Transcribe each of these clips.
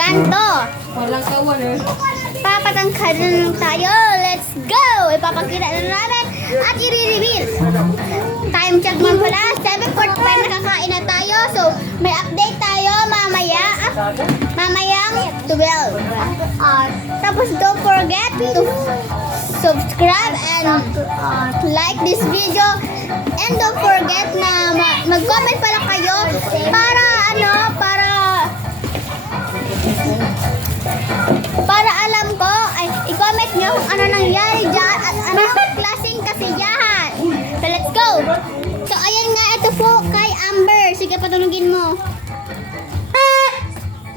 ganto. Walang kawan eh. Papatangkadan tayo. Let's go! Ipapakita na namin at i-reveal. Time check man pala. 7:45 nakakain na tayo. So, may update tayo mamaya. Mamayang 12. Tapos don't forget to subscribe and like this video. And don't forget na mag-comment pala kayo para alam ko, ay i-comment nyo kung ano nangyari dyan at ano klaseng kasiyahan. So let's go! So ayan nga, ito po kay Amber. Sige, patulungin mo.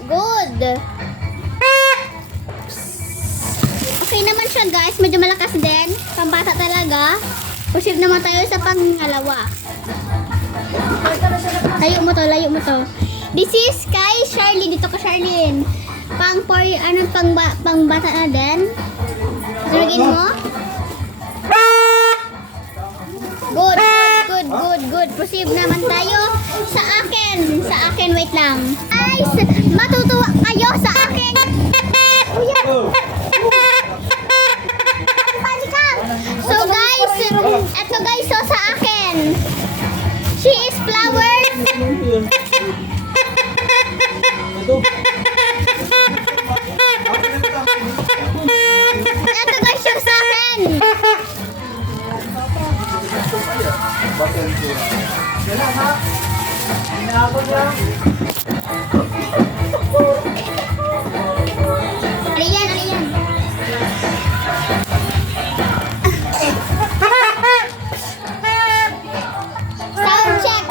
Good. Okay naman siya guys, medyo malakas din. Pambata talaga. Proceed naman tayo sa pangalawa. Layo mo to. This is kay Charlene. Dito ka Charlene. Pangbata na din. Tulungin mo. Good. Proceed naman tayo sa akin. Wait lang. Guys, matutuwa kayo sa akin. So guys, eto guys, so sa akin. She is flowers. Eto guys, yung sa akin. Aliyan. Sound check.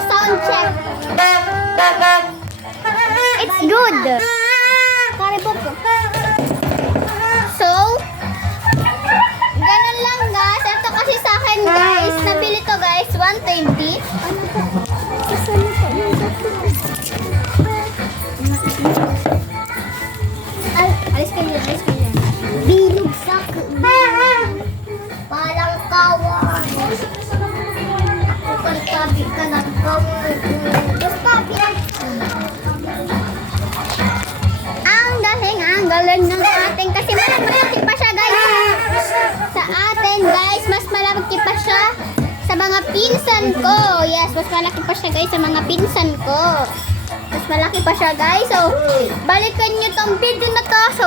It's good. So, ganun lang guys. Ito kasi sa akin guys. Nabili to guys. 120. Alis ka dyan. Bilog sa parang kawan. Pagtabi ka ng kawan. Ang galing ng ating kasi malaki pa siya guys. Sa atin guys, mas malaki pa siya sa mga pinsan ko. Yes, mas malaki pa siya guys sa mga pinsan ko. Mas malaki pa siya guys. So, balikan nyo tong video na to. So,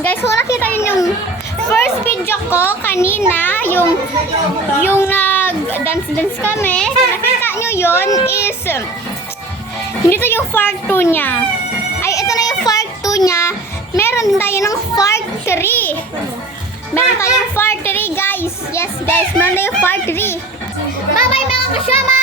guys, kung nakita nyo yung first video ko kanina, yung nag-dance kami, kung nakita nyo yun is, hindi to yung part 2 niya. Ay, ito na yung part 2 niya. Meron tayo ng part 3. Meron tayong part 3 guys. Yes guys, meron tayong part 3. Bye bye mga kasama!